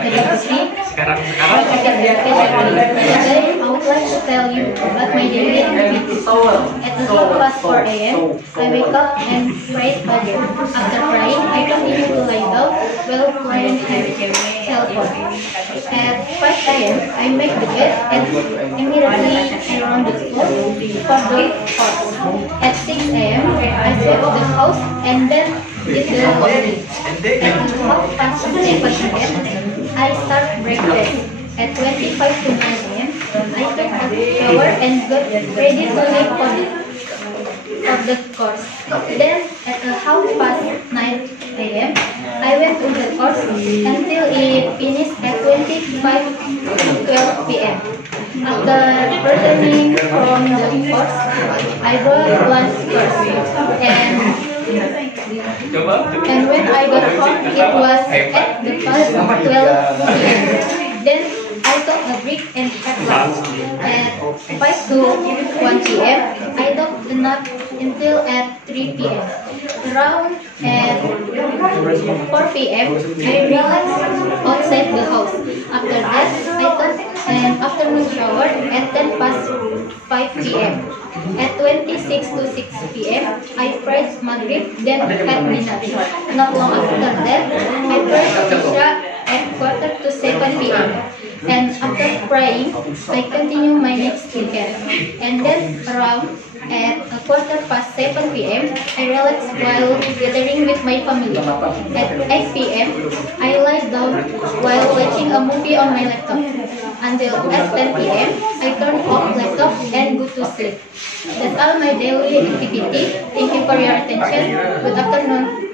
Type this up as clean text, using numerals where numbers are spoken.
Sekarang. Today, I would like to tell you about my daily activities. At 4 a.m., I wake up and pray Fajr. After praying, I continue to lie down while playing cell phone. At 5 a.m., I make the bed and immediately around the floor for the horse. At 6 a.m., I sweep the house and then eat the laundry. At 7:30 p.m., I start breakfast. At 25 to 9 a.m., I take a shower and get ready to leave for the course. Then, at 9:30 a.m., I went to the course until it finished at 12 p.m. After returning from the course, I brought lunch first, and when I got home, it was at the past 12 p.m. Then I took a break and had lunch. At 5 to 1 p.m., I took a nap until at 3 p.m. Around at 4 p.m., I relaxed outside the house. After that, I took an afternoon shower at 5 p.m. At 26 to 6 p.m., I prayed Maghrib, then had dinner. Not long after that, I prayed Isha at 6:45 p.m. And after praying, I continue my next weekend. And then around at 7:15 p.m., I relax while gathering with my family. At 8 p.m., I lie down while watching a movie on my laptop. Until at 10 p.m., I turn off laptop and go to sleep. That's all my daily activity. Thank you for your attention. Good afternoon.